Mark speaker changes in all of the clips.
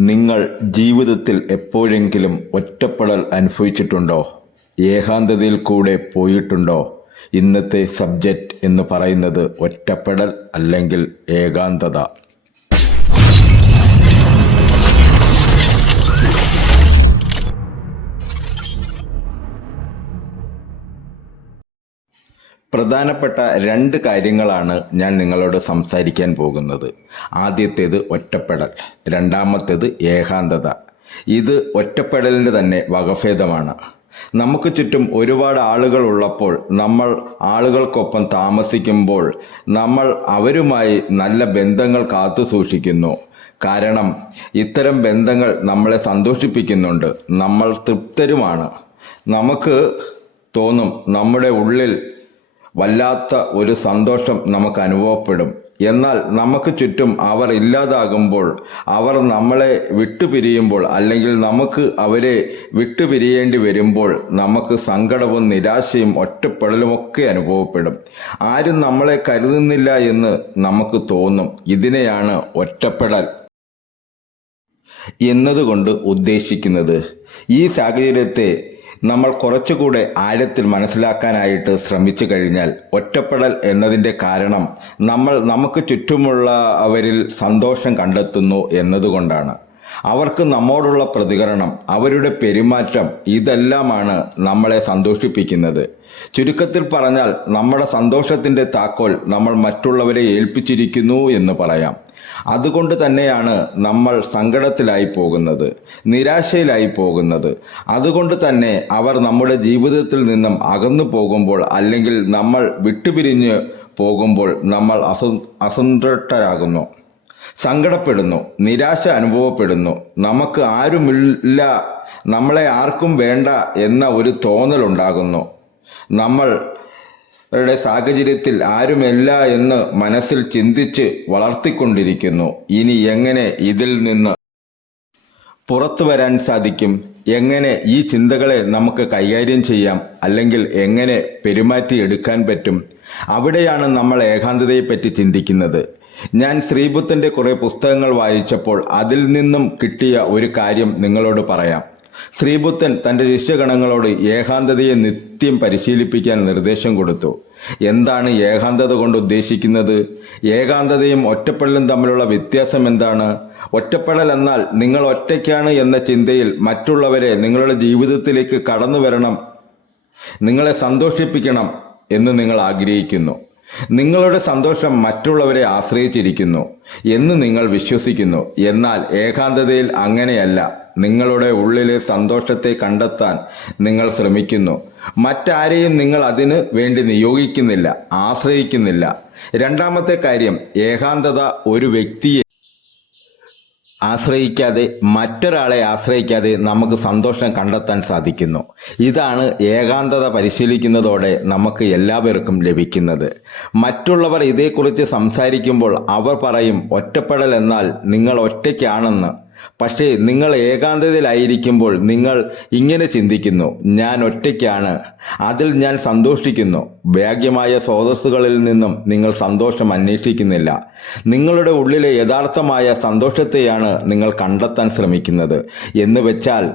Speaker 1: നിങ്ങൾ ജീവിതത്തിൽ എപ്പോഴെങ്കിലും ഒറ്റപ്പെടൽ അനുഭവിച്ചിട്ടുണ്ടോ? ഏകാന്തതയിൽ കൂടെ പോയിട്ടുണ്ടോ? ഇന്നത്തെ സബ്ജക്റ്റ് എന്ന് പറയുന്നത് ഒറ്റപ്പെടൽ അല്ലെങ്കിൽ ഏകാന്തത. പ്രധാനപ്പെട്ട രണ്ട് കാര്യങ്ങളാണ് ഞാൻ നിങ്ങളോട് സംസാരിക്കാൻ പോകുന്നത്. ആദ്യത്തേത് ഒറ്റപ്പെടൽ രണ്ടാമത്തേത് ഏകാന്തത. ഇത് ഒറ്റപ്പെടലിന്റെ തന്നെ വകഭേദമാണ്. നമുക്ക് ചുറ്റും ഒരുപാട് ആളുകൾ ഉള്ളപ്പോൾ നമ്മൾ ആളുകൾക്കൊപ്പം താമസിക്കുമ്പോൾ നമ്മൾ അവരുമായി നല്ല ബന്ധങ്ങൾ കാത്തു സൂക്ഷിക്കുന്നു. കാരണം ഇത്തരം ബന്ധങ്ങൾ നമ്മളെ സന്തോഷിപ്പിക്കുന്നുണ്ട്. നമ്മൾ തൃപ്തരുമാണ്. നമുക്ക് തോന്നും നമ്മുടെ ഉള്ളിൽ വല്ലാത്ത ഒരു സന്തോഷം നമുക്ക് അനുഭവപ്പെടും. എന്നാൽ നമുക്ക് ചുറ്റും അവർ ഇല്ലാതാകുമ്പോൾ അവർ നമ്മളെ വിട്ടുപിരിയുമ്പോൾ അല്ലെങ്കിൽ നമുക്ക് അവരെ വിട്ടുപിരിയേണ്ടി വരുമ്പോൾ നമുക്ക് സങ്കടവും നിരാശയും ഒറ്റപ്പെടലുമൊക്കെ അനുഭവപ്പെടും. ആരും നമ്മളെ കരുതുന്നില്ല എന്ന് നമുക്ക് തോന്നും. ഇതിനെയാണ് ഒറ്റപ്പെടൽ എന്നതുകൊണ്ട് ഉദ്ദേശിക്കുന്നത്. ഈ സാഹചര്യത്തെ നമ്മൾ കുറച്ചുകൂടെ ആഴത്തിൽ മനസ്സിലാക്കാനായിട്ട് ശ്രമിച്ചു കഴിഞ്ഞാൽ ഒറ്റപ്പെടൽ എന്നതിന്റെ കാരണം നമ്മൾ നമുക്ക് ചുറ്റുമുള്ളവരിൽ സന്തോഷം കണ്ടെത്തുന്നു എന്നതുകൊണ്ടാണ്. അവർക്ക് നമ്മോടുള്ള പ്രതികരണം അവരുടെ പെരുമാറ്റം ഇതെല്ലാമാണ് നമ്മളെ സന്തോഷിപ്പിക്കുന്നത്. ചുരുക്കത്തിൽ പറഞ്ഞാൽ നമ്മുടെ സന്തോഷത്തിന്റെ താക്കോൽ നമ്മൾ മറ്റുള്ളവരെ ഏൽപ്പിച്ചിരിക്കുന്നു എന്ന് പറയാം. അതുകൊണ്ട് തന്നെയാണ് നമ്മൾ സങ്കടത്തിലായി പോകുന്നത് നിരാശയിലായി പോകുന്നത്. അതുകൊണ്ട് തന്നെ അവർ നമ്മുടെ ജീവിതത്തിൽ നിന്നും അകന്നു പോകുമ്പോൾ അല്ലെങ്കിൽ നമ്മൾ വിട്ടുപിരിഞ്ഞ് പോകുമ്പോൾ നമ്മൾ അസു അസന്തുഷ്ടരാകുന്നു. സങ്കടപ്പെടുന്നു നിരാശ അനുഭവപ്പെടുന്നു. നമുക്ക് ആരുമില്ല നമ്മളെ ആർക്കും വേണ്ട എന്ന ഒരു തോന്നലുണ്ടാകുന്നു. നമ്മൾ യുടെ സാഹചര്യത്തിൽ ആരുമല്ല എന്ന് മനസ്സിൽ ചിന്തിച്ച് വളർത്തിക്കൊണ്ടിരിക്കുന്നു. ഇനി എങ്ങനെ ഇതിൽ നിന്ന് പുറത്തു വരാൻ സാധിക്കും? എങ്ങനെ ഈ ചിന്തകളെ നമുക്ക് കൈകാര്യം ചെയ്യാം? അല്ലെങ്കിൽ എങ്ങനെ പെരുമാറ്റിയെടുക്കാൻ പറ്റും? അവിടെയാണ് നമ്മൾ ഏകാന്തതയെപ്പറ്റി ചിന്തിക്കുന്നത്. ഞാൻ ശ്രീബുദ്ധന്റെ കുറെ പുസ്തകങ്ങൾ വായിച്ചപ്പോൾ അതിൽ നിന്നും കിട്ടിയ ഒരു കാര്യം നിങ്ങളോട് പറയാം. ശ്രീബുദ്ധൻ തന്റെ ശിഷ്യഗണങ്ങളോട് ഏകാന്തതയെ നിത്യം പരിശീലിപ്പിക്കാൻ നിർദ്ദേശം കൊടുത്തു. എന്താണ് ഏകാന്തത കൊണ്ട് ഉദ്ദേശിക്കുന്നത്? ഏകാന്തതയും ഒറ്റപ്പെടലും തമ്മിലുള്ള വ്യത്യാസം എന്താണ്? ഒറ്റപ്പെടൽ എന്നാൽ നിങ്ങൾ ഒറ്റയ്ക്കാണ് എന്ന ചിന്തയിൽ മറ്റുള്ളവരെ നിങ്ങളുടെ ജീവിതത്തിലേക്ക് കടന്നു വരണം നിങ്ങളെ സന്തോഷിപ്പിക്കണം എന്ന് നിങ്ങൾ ആഗ്രഹിക്കുന്നു. നിങ്ങളുടെ സന്തോഷം മറ്റുള്ളവരെ ആശ്രയിച്ചിരിക്കുന്നു എന്ന് നിങ്ങൾ വിശ്വസിക്കുന്നു. എന്നാൽ ഏകാന്തതയിൽ അങ്ങനെയല്ല. നിങ്ങളുടെ ഉള്ളിലെ സന്തോഷത്തെ കണ്ടെത്താൻ നിങ്ങൾ ശ്രമിക്കുന്നു. മറ്റാരെയും നിങ്ങൾ അതിന് വേണ്ടി നിയോഗിക്കുന്നില്ല ആശ്രയിക്കുന്നില്ല. രണ്ടാമത്തെ കാര്യം ഏകാന്തത ഒരു വ്യക്തിയെ ആശ്രയിക്കാതെ മറ്റൊരാളെ ആശ്രയിക്കാതെ നമുക്ക് സന്തോഷം കണ്ടെത്താൻ സാധിക്കുന്നു. ഇതാണ് ഏകാന്തത പരിശീലിക്കുന്നതോടെ നമുക്ക് എല്ലാവർക്കും ലഭിക്കുന്നത്. മറ്റുള്ളവർ ഇതേക്കുറിച്ച് സംസാരിക്കുമ്പോൾ അവർ പറയും ഒറ്റപ്പെടൽ എന്നാൽ നിങ്ങൾ ഒറ്റയ്ക്കാണെന്ന്. പക്ഷേ നിങ്ങൾ ഏകാന്തതയിലായിരിക്കുമ്പോൾ നിങ്ങൾ ഇങ്ങനെ ചിന്തിക്കുന്നു ഞാൻ ഒറ്റയ്ക്കാണ്. അതിൽ ഞാൻ സന്തോഷിക്കുന്നു. ഭാഗ്യമായ സ്രോതസ്സുകളിൽ നിന്നും നിങ്ങൾ സന്തോഷം അന്വേഷിക്കുന്നില്ല. നിങ്ങളുടെ ഉള്ളിലെ യഥാർത്ഥമായ സന്തോഷത്തെയാണ് നിങ്ങൾ കണ്ടെത്താൻ ശ്രമിക്കുന്നത്. എന്ന് വെച്ചാൽ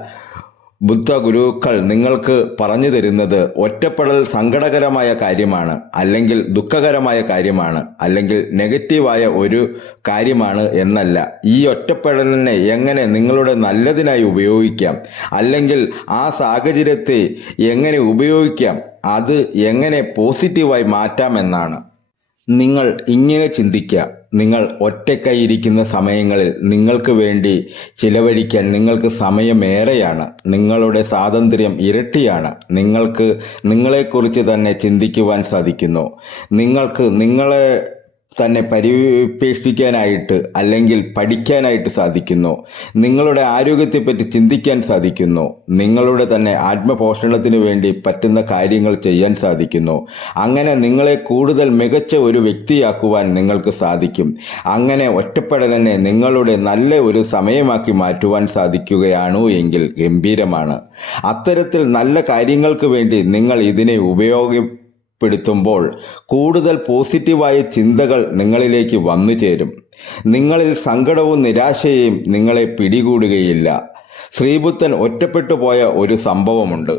Speaker 1: ബുദ്ധ ഗുരുക്കൾ നിങ്ങൾക്ക് പറഞ്ഞു തരുന്നത് ഒറ്റപ്പെടൽ സങ്കടകരമായ കാര്യമാണ് അല്ലെങ്കിൽ ദുഃഖകരമായ കാര്യമാണ് അല്ലെങ്കിൽ നെഗറ്റീവായ ഒരു കാര്യമാണ് എന്നല്ല. ഈ ഒറ്റപ്പെടലിനെ എങ്ങനെ നിങ്ങളുടെ നല്ലതിനായി ഉപയോഗിക്കാം അല്ലെങ്കിൽ ആ സാഹചര്യത്തെ എങ്ങനെ ഉപയോഗിക്കാം അത് എങ്ങനെ പോസിറ്റീവായി മാറ്റാമെന്നാണ്. നിങ്ങൾ ഇങ്ങനെ ചിന്തിക്കുക. നിങ്ങൾ ഒറ്റയ്ക്കായിരിക്കുന്ന സമയങ്ങളിൽ നിങ്ങൾക്ക് വേണ്ടി ചിലവഴിക്കാൻ നിങ്ങൾക്ക് സമയമേറെയാണ്. നിങ്ങളുടെ സ്വാതന്ത്ര്യം ഇരട്ടിയാണ്. നിങ്ങൾക്ക് നിങ്ങളെക്കുറിച്ച് തന്നെ ചിന്തിക്കുവാൻ സാധിക്കുന്നു. നിങ്ങൾക്ക് നിങ്ങളെ തന്നെ പരിപേക്ഷിക്കാനായിട്ട് അല്ലെങ്കിൽ പഠിക്കാനായിട്ട് സാധിക്കുന്നു. നിങ്ങളുടെ ആരോഗ്യത്തെപ്പറ്റി ചിന്തിക്കാൻ സാധിക്കുന്നു. നിങ്ങളുടെ തന്നെ ആത്മപോഷണത്തിന് വേണ്ടി പറ്റുന്ന കാര്യങ്ങൾ ചെയ്യാൻ സാധിക്കുന്നു. അങ്ങനെ നിങ്ങളെ കൂടുതൽ മികച്ച ഒരു വ്യക്തിയാക്കുവാൻ നിങ്ങൾക്ക് സാധിക്കും. അങ്ങനെ ഒറ്റപ്പെടലിനെ നിങ്ങളുടെ നല്ല ഒരു സമയമാക്കി മാറ്റുവാൻ സാധിക്കുകയാണോ എങ്കിൽ ഗംഭീരമാണ്. അത്തരത്തിൽ നല്ല കാര്യങ്ങൾക്ക് വേണ്ടി നിങ്ങൾ ഇതിനെ ഉപയോഗ പെടുത്തുമ്പോൾ കൂടുതൽ പോസിറ്റീവായ ചിന്തകൾ നിങ്ങളിലേക്ക് വന്നു ചേരും. നിങ്ങളിൽ സങ്കടവും നിരാശയും നിങ്ങളെ പിടികൂടുകയില്ല. ശ്രീബുദ്ധൻ ഒറ്റപ്പെട്ടു പോയ ഒരു സംഭവമുണ്ട്.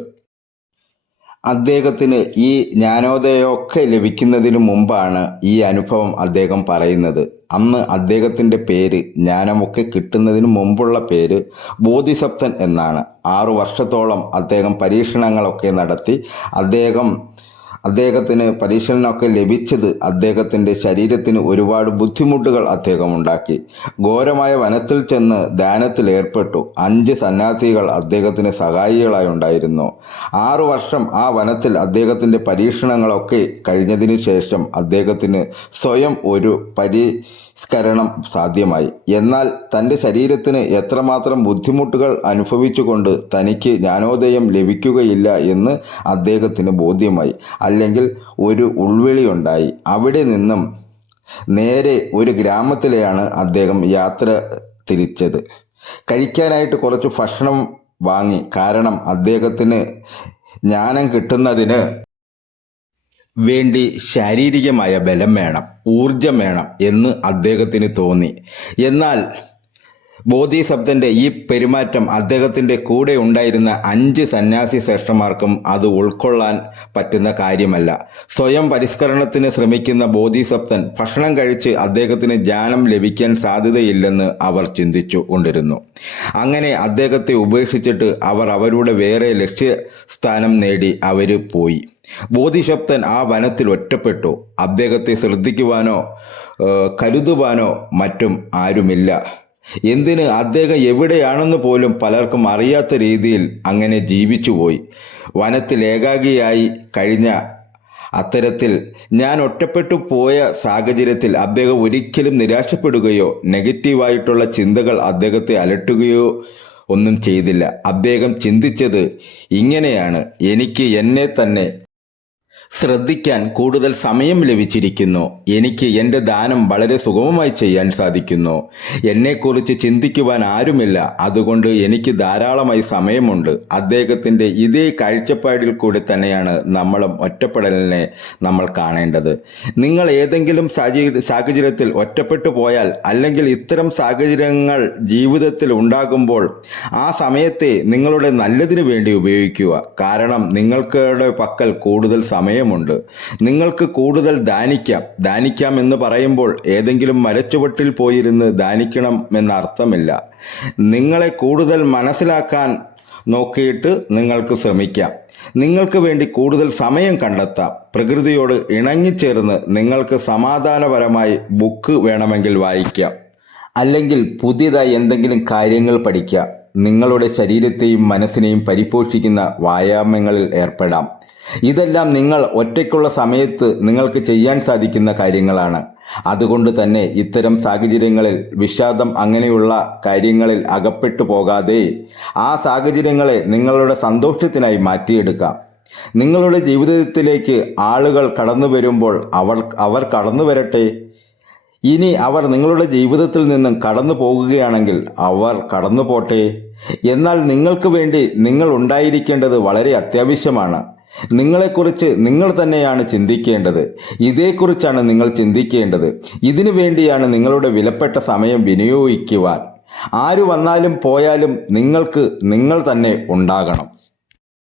Speaker 1: അദ്ദേഹത്തിന് ഈ ജ്ഞാനോദയമൊക്കെ ലഭിക്കുന്നതിന് മുമ്പാണ് ഈ അനുഭവം അദ്ദേഹം പറയുന്നത്. അന്ന് അദ്ദേഹത്തിന്റെ പേര് ജ്ഞാനമൊക്കെ കിട്ടുന്നതിന് മുമ്പുള്ള പേര് ബോധിസപ്തൻ എന്നാണ്. ആറു വർഷത്തോളം അദ്ദേഹം പരീക്ഷണങ്ങളൊക്കെ നടത്തി അദ്ദേഹം അദ്ദേഹത്തിന് പരിശീലനമൊക്കെ ലഭിച്ചത് അദ്ദേഹത്തിന്റെ ശരീരത്തിന് ഒരുപാട് ബുദ്ധിമുട്ടുകൾ അദ്ദേഹം ഉണ്ടാക്കി. ഘോരമായ വനത്തിൽ ചെന്ന് ധ്യാനത്തിൽ ഏർപ്പെട്ടു. അഞ്ച് സന്യാസികൾ അദ്ദേഹത്തിന് സഹായികളായി ഉണ്ടായിരുന്നു. ആറു വർഷം ആ വനത്തിൽ അദ്ദേഹത്തിന്റെ പരീക്ഷണങ്ങളൊക്കെ കഴിഞ്ഞതിന് ശേഷം അദ്ദേഹത്തിന് സ്വയം ഒരു പരിഷ്കരണം സാധ്യമായി. എന്നാൽ തന്റെ ശരീരത്തിന് എത്രമാത്രം ബുദ്ധിമുട്ടുകൾ അനുഭവിച്ചുകൊണ്ട് തനിക്ക് ജ്ഞാനോദയം ലഭിക്കുകയില്ല എന്ന് അദ്ദേഹത്തിന് ബോധ്യമായി. അല്ലെങ്കിൽ ഒരു ഉൾവിളിയുണ്ടായി അവിടെ നിന്നും നേരെ ഒരു ഗ്രാമത്തിലെയാണ് അദ്ദേഹം യാത്ര തിരിച്ചത്. കഴിക്കാനായിട്ട് കുറച്ച് ഭക്ഷണം വാങ്ങി. കാരണം അദ്ദേഹത്തിന് ജ്ഞാനം കിട്ടുന്നതിന് വേണ്ടി ശാരീരികമായ ബലം വേണം ഊർജം വേണം എന്ന് അദ്ദേഹത്തിന് തോന്നി. എന്നാൽ ബോധിസബ്ദന്റെ ഈ പെരുമാറ്റം അദ്ദേഹത്തിന്റെ കൂടെ ഉണ്ടായിരുന്ന അഞ്ച് സന്യാസി ശ്രേഷ്ഠന്മാർക്കും അത് ഉൾക്കൊള്ളാൻ പറ്റുന്ന കാര്യമല്ല. സ്വയം പരിഷ്കരണത്തിന് ശ്രമിക്കുന്ന ബോധിസപ്തൻ ഭക്ഷണം കഴിച്ച് അദ്ദേഹത്തിന് ജ്ഞാനം ലഭിക്കാൻ സാധ്യതയില്ലെന്ന് അവർ ചിന്തിച്ചു കൊണ്ടിരുന്നു. അങ്ങനെ അദ്ദേഹത്തെ ഉപേക്ഷിച്ചിട്ട് അവർ അവരുടെ വേറെ ലക്ഷ്യസ്ഥാനം നേടി അവർ പോയി. ബോധിശപ്തൻ ആ വനത്തിൽ ഒറ്റപ്പെട്ടു. അദ്ദേഹത്തെ ശ്രദ്ധിക്കുവാനോ കരുതുവാനോ മറ്റും ആരുമില്ല. എന്തിന്? അദ്ദേഹം എവിടെയാണെന്ന് പോലും പലർക്കും അറിയാത്ത രീതിയിൽ അങ്ങനെ ജീവിച്ചുപോയി. വനത്തിൽ ഏകാഗിയായി കഴിഞ്ഞ അത്തരത്തിൽ ഞാൻ ഒറ്റപ്പെട്ടു പോയ സാഹചര്യത്തിൽ അദ്ദേഹം ഒരിക്കലും നിരാശപ്പെടുകയോ നെഗറ്റീവായിട്ടുള്ള ചിന്തകൾ അദ്ദേഹത്തെ അലട്ടുകയോ ഒന്നും ചെയ്തില്ല. അദ്ദേഹം ചിന്തിച്ചത് ഇങ്ങനെയാണ്. എനിക്ക് എന്നെ തന്നെ ശ്രദ്ധിക്കാൻ കൂടുതൽ സമയം ലഭിച്ചിരിക്കുന്നു. എനിക്ക് എന്റെ ദാനം വളരെ സുഗമമായി ചെയ്യാൻ സാധിക്കുന്നു. എന്നെക്കുറിച്ച് ചിന്തിക്കുവാൻ ആരുമില്ല. അതുകൊണ്ട് എനിക്ക് ധാരാളമായി സമയമുണ്ട്. അദ്ദേഹത്തിന്റെ ഇതേ കാഴ്ചപ്പാടിൽ കൂടി തന്നെയാണ് നമ്മളും ഒറ്റപ്പെടലിനെ നമ്മൾ കാണേണ്ടത്. നിങ്ങൾ ഏതെങ്കിലും സാഹചര്യ- സാഹചര്യത്തിൽ ഒറ്റപ്പെട്ടു പോയാൽ അല്ലെങ്കിൽ ഇത്തരം സാഹചര്യങ്ങൾ ജീവിതത്തിൽ ഉണ്ടാകുമ്പോൾ ആ സമയത്തെ നിങ്ങളുടെ നല്ലതിനു വേണ്ടി ഉപയോഗിക്കുക. കാരണം നിങ്ങൾക്കുടെ പക്കൽ കൂടുതൽ സമയമുണ്ട്. നിങ്ങൾക്ക് കൂടുതൽ ദാനിക്കാം ദാനിക്കാം എന്ന് പറയുമ്പോൾ ഏതെങ്കിലും മരച്ചുവട്ടിൽ പോയിരുന്ന് ദാനിക്കണം എന്ന അർത്ഥമില്ല നിങ്ങളെ കൂടുതൽ മനസ്സിലാക്കാൻ നോക്കിയിട്ട് നിങ്ങൾക്ക് ശ്രമിക്കാം. നിങ്ങൾക്ക് വേണ്ടി കൂടുതൽ സമയം കണ്ടെത്താം. പ്രകൃതിയോട് ഇണങ്ങിച്ചേർന്ന് നിങ്ങൾക്ക് സമാധാനപരമായി ബുക്ക് വേണമെങ്കിൽ വായിക്കാം. അല്ലെങ്കിൽ പുതിയതായി എന്തെങ്കിലും കാര്യങ്ങൾ പഠിക്കാം. നിങ്ങളുടെ ശരീരത്തെയും മനസ്സിനെയും പരിപോഷിക്കുന്ന വ്യായാമങ്ങളിൽ ഏർപ്പെടാം. ഇതെല്ലാം നിങ്ങൾ ഒറ്റയ്ക്കുള്ള സമയത്ത് നിങ്ങൾക്ക് ചെയ്യാൻ സാധിക്കുന്ന കാര്യങ്ങളാണ്. അതുകൊണ്ട് തന്നെ ഇത്തരം സാഹചര്യങ്ങളിൽ വിഷാദം അങ്ങനെയുള്ള കാര്യങ്ങളിൽ അകപ്പെട്ടു പോകാതെ ആ സാഹചര്യങ്ങളെ നിങ്ങളുടെ സന്തോഷത്തിനായി മാറ്റിയെടുക്കാം. നിങ്ങളുടെ ജീവിതത്തിലേക്ക് ആളുകൾ കടന്നു വരുമ്പോൾ അവർ അവർ കടന്നു വരട്ടെ. ഇനി അവർ നിങ്ങളുടെ ജീവിതത്തിൽ നിന്നും കടന്നു പോകുകയാണെങ്കിൽ അവർ കടന്നു പോട്ടെ. എന്നാൽ നിങ്ങൾക്ക് വേണ്ടി നിങ്ങൾ ഉണ്ടായിരിക്കേണ്ടത് വളരെ അത്യാവശ്യമാണ്. നിങ്ങളെക്കുറിച്ച് നിങ്ങൾ തന്നെയാണ് ചിന്തിക്കേണ്ടത്. ഇതേക്കുറിച്ചാണ് നിങ്ങൾ ചിന്തിക്കേണ്ടത്. ഇതിനു വേണ്ടിയാണ് നിങ്ങളുടെ വിലപ്പെട്ട സമയം വിനിയോഗിക്കുവാൻ. ആര് വന്നാലും പോയാലും നിങ്ങൾക്ക് നിങ്ങൾ തന്നെ ഉണ്ടാകണം.